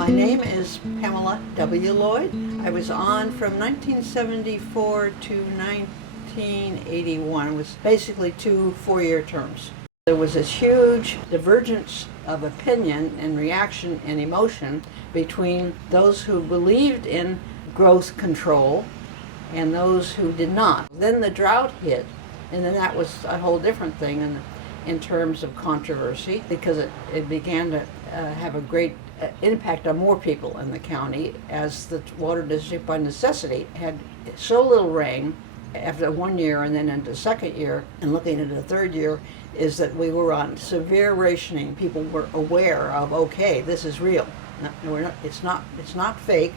My name is Pamela W. Lloyd. I was on from 1974 to 1981. It was basically 2 4-year terms. There was this huge divergence of opinion and reaction and emotion between those who believed in growth control and those who did not. Then the drought hit, and then that was a whole different thing in terms of controversy, because it began to have a great impact on more people in the county, as the water district by necessity had so little rain after 1 year and then into the second year and looking at the third year, is that we were on severe rationing. People were aware of, okay, this is real. No, it's not fake.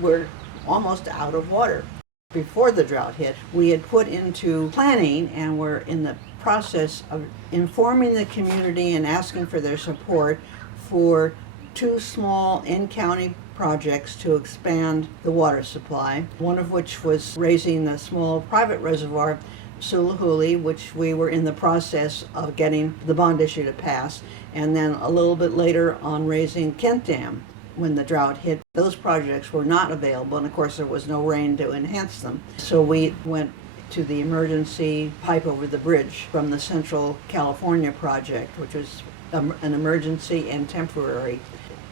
We're almost out of water. Before the drought hit, we had put into planning and were in the process of informing the community and asking for their support for 2 small in-county projects to expand the water supply, one of which was raising a small private reservoir, Sulahuli, which we were in the process of getting the bond issue to pass, and then a little bit later on raising Kent Dam. When the drought hit, those projects were not available, and of course there was no rain to enhance them. So we went to the emergency pipe over the bridge from the Central California project, which was an emergency and temporary.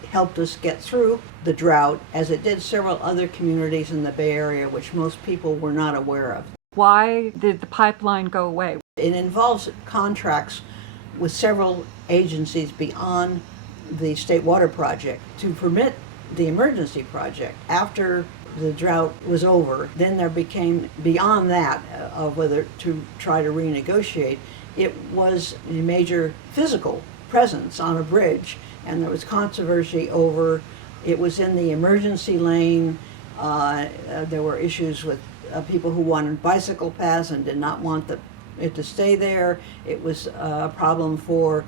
It helped us get through the drought, as it did several other communities in the Bay Area, which most people were not aware of. Why did the pipeline go away? It involves contracts with several agencies beyond the State Water Project to permit the emergency project. After the drought was over, then there became, beyond that, of whether to try to renegotiate, it was a major physical presence on a bridge, and there was controversy over, it was in the emergency lane. There were issues with people who wanted bicycle paths and did not want it to stay there. It was a problem for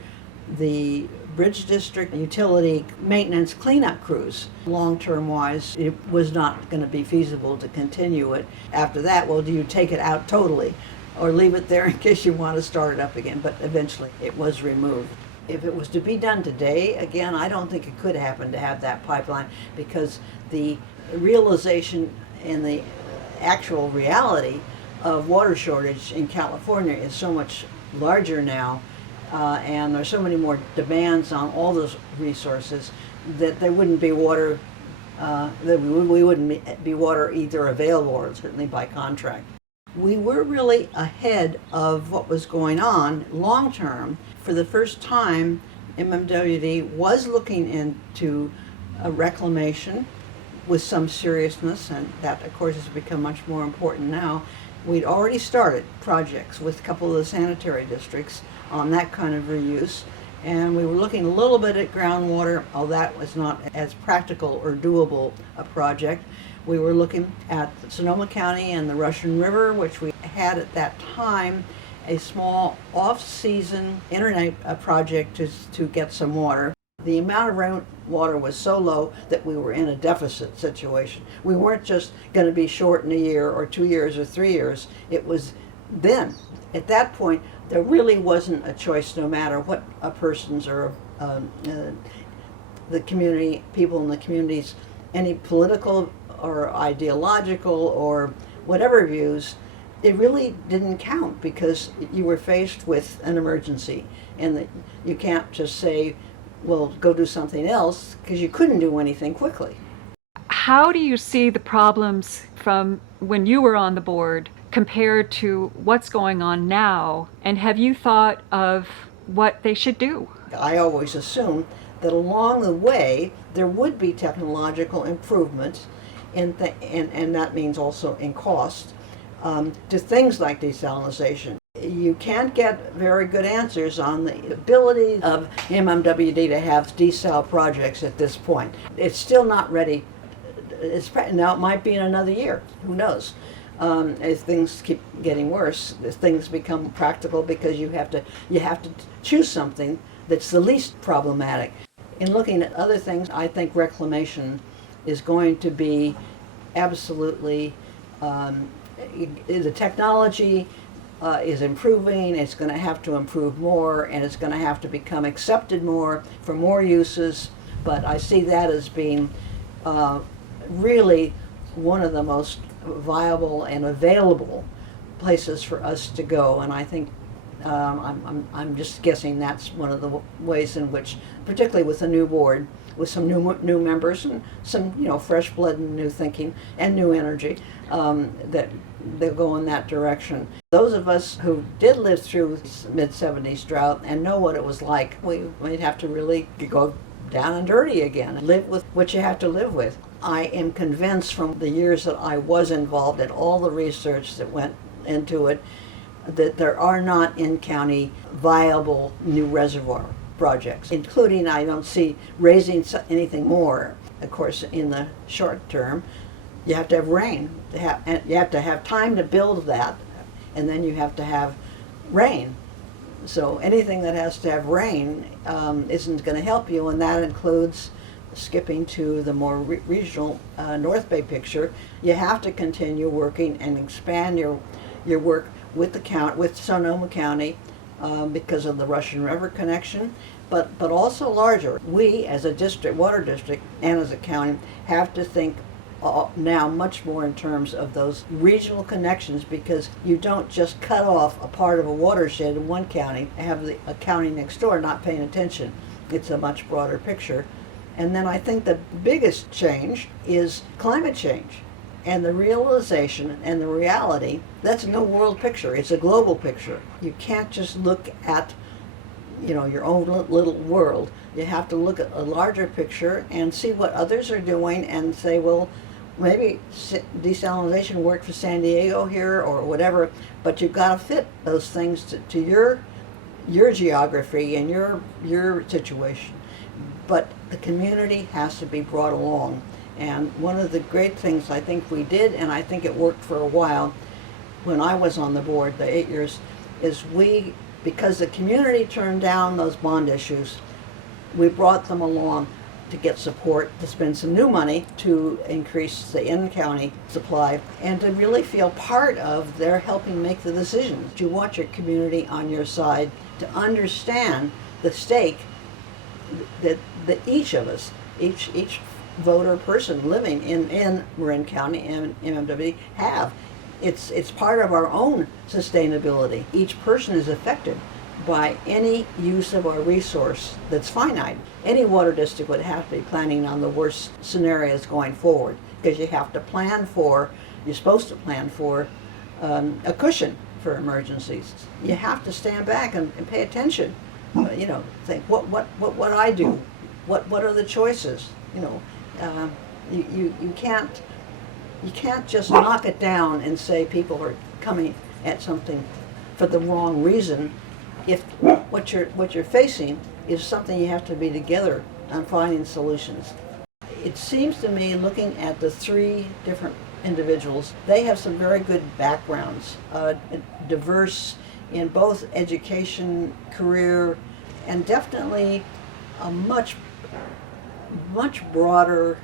the bridge district utility maintenance cleanup crews. Long-term wise, it was not going to be feasible to continue it. After that, well, do you take it out totally or leave it there in case you want to start it up again? But eventually it was removed. If it was to be done today, again, I don't think it could happen to have that pipeline, because the realization and the actual reality of water shortage in California is so much larger now, and there's so many more demands on all those resources, that there wouldn't be water, that we wouldn't be water either available or certainly by contract. We were really ahead of what was going on long term. For the first time, MMWD was looking into a reclamation with some seriousness, and that of course has become much more important now. We'd already started projects with a couple of the sanitary districts on that kind of reuse, and we were looking a little bit at groundwater, although that was not as practical or doable a project. We were looking at Sonoma County and the Russian River, which we had at that time a small off-season internet project to get some water. The amount of rainwater was so low that we were in a deficit situation. We weren't just going to be short in a year or 2 years or 3 years. It was then, at that point, there really wasn't a choice, no matter what a person's or the community, people in the communities, any political or ideological or whatever views, it really didn't count, because you were faced with an emergency, and that you can't just say, well, go do something else, because you couldn't do anything quickly. How do you see the problems from when you were on the board compared to what's going on now? And have you thought of what they should do? I always assumed that along the way there would be technological improvements, and that means also in cost, to things like desalination. You can't get very good answers on the ability of MMWD to have desal projects at this point. It's still not ready. Now it might be in another year, who knows? As things keep getting worse, as things become practical, because you have to choose something that's the least problematic. In looking at other things, I think reclamation is going to be absolutely, the technology is improving. It's going to have to improve more, and it's going to have to become accepted more for more uses, But I see that as being really one of the most viable and available places for us to go, and I think I'm just guessing that's one of the ways in which, particularly with the new board, with some new members and some fresh blood and new thinking and new energy, that they'll go in that direction. Those of us who did live through mid-70s drought and know what it was like, we'd have to really go down and dirty again and live with what you have to live with. I am convinced from the years that I was involved in all the research that went into it that there are not in-county viable new reservoir projects, including I don't see raising anything more. Of course, in the short term, you have to have rain. And you have to have time to build that, and then you have to have rain. So anything that has to have rain isn't going to help you, and that includes skipping to the more regional North Bay picture. You have to continue working and expand your work with with Sonoma County because of the Russian River connection, but also larger. We, as a water district, and as a county, have to think now much more in terms of those regional connections, because you don't just cut off a part of a watershed in one county and have a county next door not paying attention. It's a much broader picture. And then I think the biggest change is climate change. And the realization and the reality, that's no world picture, it's a global picture. You can't just look at your own little world. You have to look at a larger picture and see what others are doing and say, well, maybe desalination worked for San Diego here or whatever, but you've got to fit those things to your geography and your situation. But the community has to be brought along. And one of the great things I think we did, and I think it worked for a while when I was on the board, the 8 years, is because the community turned down those bond issues, we brought them along to get support, to spend some new money to increase the in-county supply, and to really feel part of their helping make the decisions. You want your community on your side to understand the stake that each of us, each voter person living in Marin County and MMWD have. It's part of our own sustainability. Each person is affected by any use of our resource that's finite. Any water district would have to be planning on the worst scenarios going forward, because you're supposed to plan for a cushion for emergencies. You have to stand back and pay attention. Think what I do, what are the choices? You can't just knock it down and say people are coming at something for the wrong reason. If what you're facing is something you have to be together on finding solutions. It seems to me, looking at the three different individuals, they have some very good backgrounds, diverse in both education, career, and definitely a much broader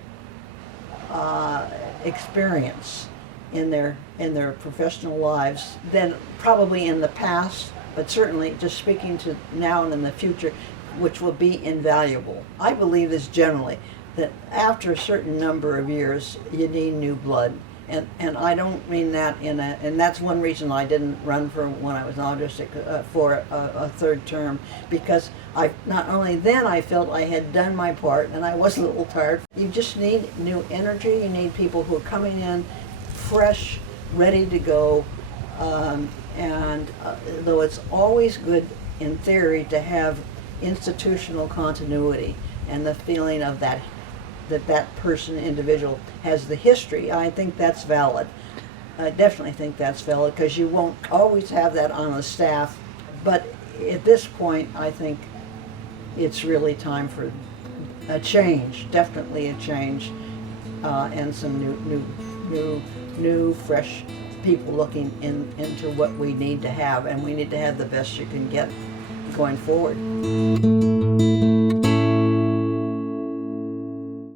experience in their professional lives than probably in the past, but certainly just speaking to now and in the future, which will be invaluable. I believe this generally, that after a certain number of years, you need new blood. And I don't mean that and that's one reason I didn't run for when I was on district for a third term, because not only then I felt I had done my part and I was a little tired. You just need new energy. You need people who are coming in fresh, ready to go. And though it's always good in theory to have institutional continuity and the feeling of that person, individual, has the history, I think that's valid. I definitely think that's valid, because you won't always have that on the staff. But at this point, I think it's really time for a change, definitely a change, and some new, fresh people looking into what we need to have, and we need to have the best you can get going forward.